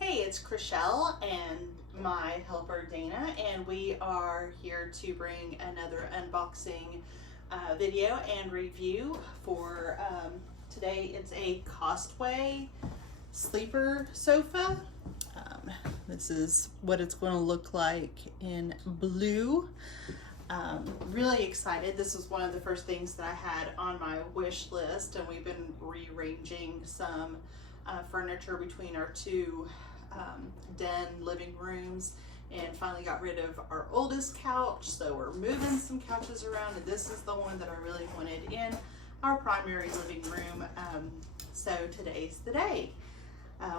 Hey, it's Chriselle and my helper Dana, and we are here to bring another unboxing video and review for today. It's a Costway sleeper sofa. This is what it's going to look like in blue. Really excited. This was one of the first things that I had on my wish list, and we've been rearranging some furniture between our two den living rooms, and finally got rid of our oldest couch, so we're moving some couches around, and this is the one that I really wanted in our primary living room. So today's the day.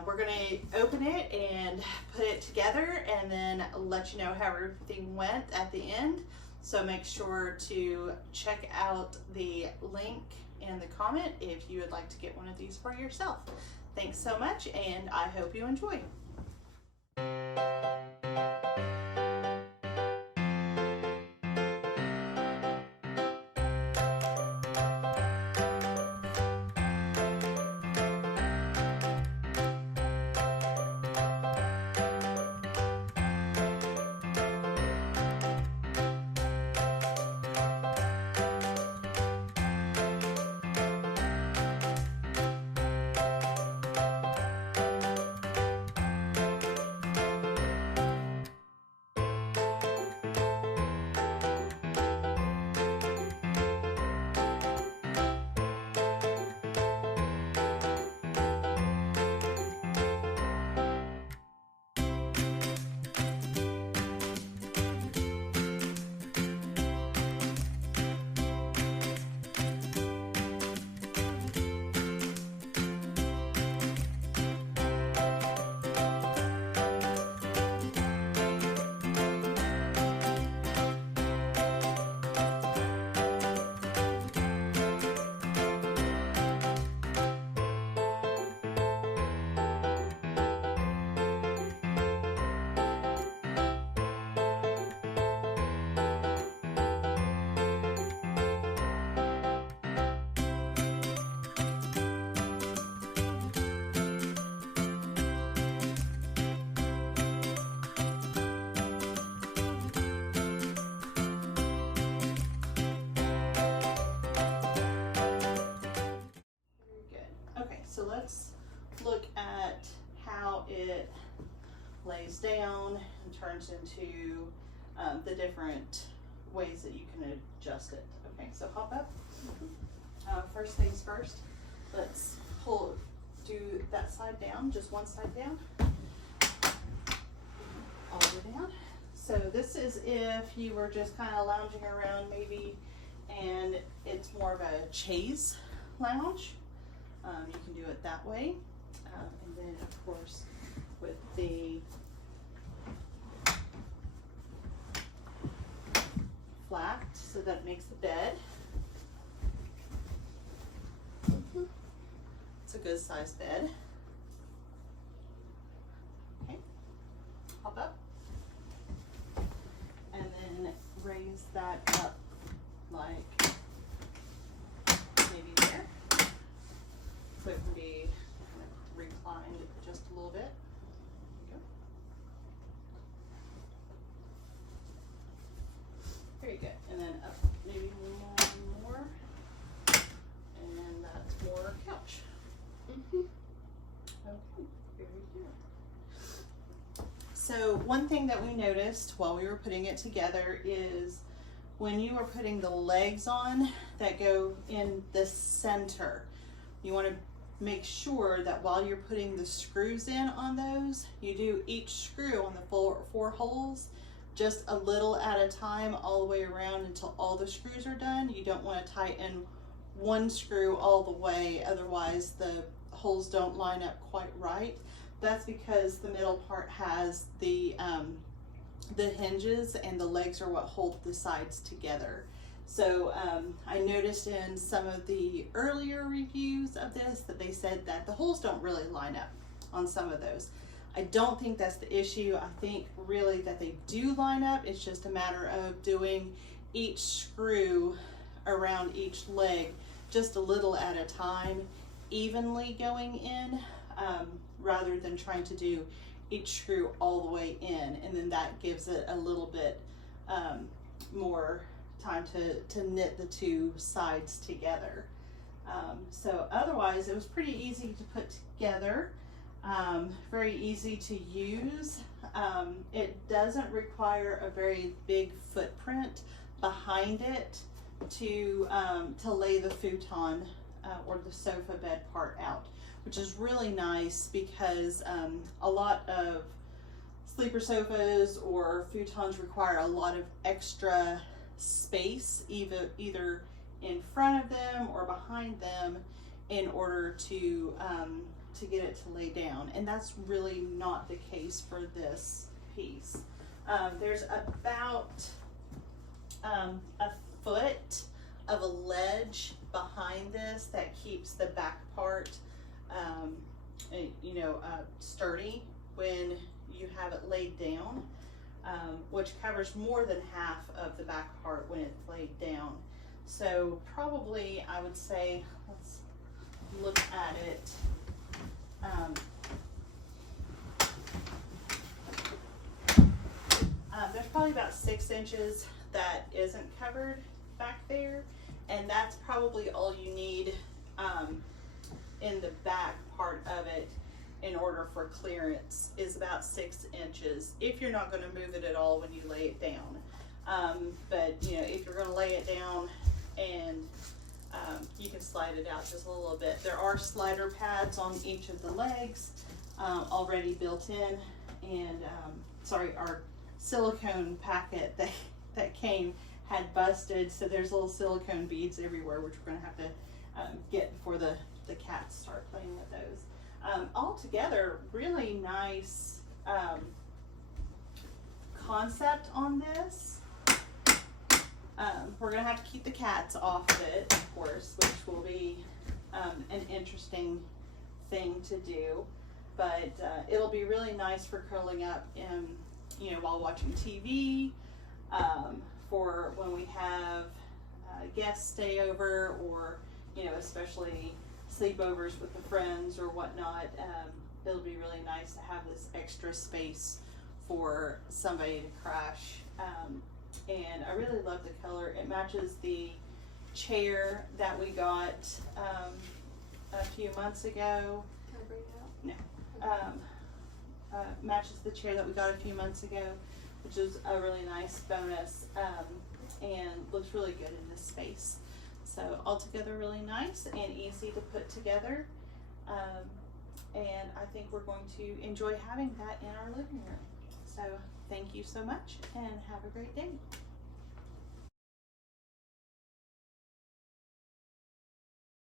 We're going to open it and put it together and then let you know how everything went at the end. So make sure to check out the link in the comment if you would like to get one of these for yourself. Thanks so much, and I hope you enjoy. So let's look at how it lays down and turns into the different ways that you can adjust it. Okay, so hop up. First things first, let's do that side down, just one side down, all the way down. So this is if you were just kind of lounging around maybe, and it's more of a chaise lounge. You can do it that way, and then of course with the flat, so that it makes the bed. It's a good size bed. Okay, hop up, and then raise that up like maybe there. So it can be kind of reclined just a little bit. There you go. Very good. And then up maybe one more. And that's more couch. Okay, very good. So one thing that we noticed while we were putting it together is when you are putting the legs on that go in the center, you want to make sure that while you're putting the screws in on those, you do each screw on the four holes just a little at a time all the way around until all the screws are done. You don't want to tighten one screw all the way, otherwise the holes don't line up quite right. That's because the middle part has the hinges, and the legs are what hold the sides together. So I noticed in some of the earlier reviews of this that they said that the holes don't really line up on some of those. I don't think that's the issue. I think really that they do line up. It's just a matter of doing each screw around each leg just a little at a time, evenly going in, rather than trying to do each screw all the way in, and then that gives it a little bit more time to knit the two sides together. So otherwise it was pretty easy to put together, very easy to use. It doesn't require a very big footprint behind it to lay the futon or the sofa bed part out, which is really nice because a lot of sleeper sofas or futons require a lot of extra space, either in front of them or behind them, in order to get it to lay down, and that's really not the case for this piece. There's about a foot of a ledge behind this that keeps the back part sturdy when you have it laid down, which covers more than half of the back part when it's laid down. So probably I would say, let's look at it. There's probably about 6 inches that isn't covered back there, and that's probably all you need in the back part of it in order for clearance, is about 6 inches, if you're not going to move it at all when you lay it down. But you know, if you're going to lay it down, and you can slide it out just a little bit. There are slider pads on each of the legs already built in, and our silicone packet that came had busted, so there's little silicone beads everywhere, which we're going to have to get before the cats start playing with those. Altogether, really nice concept on this. We're going to have to keep the cats off of it, of course, which will be an interesting thing to do, but it'll be really nice for curling up in, while watching TV, for when we have guests stay over, or especially sleepovers with the friends or whatnot. It'll be really nice to have this extra space for somebody to crash. And I really love the color. It matches the chair that we got a few months ago. Can I bring it No. out? Matches the chair that we got a few months ago, which is a really nice bonus, and looks really good in this space. So altogether really nice and easy to put together, and I think we're going to enjoy having that in our living room. So thank you so much, and have a great day.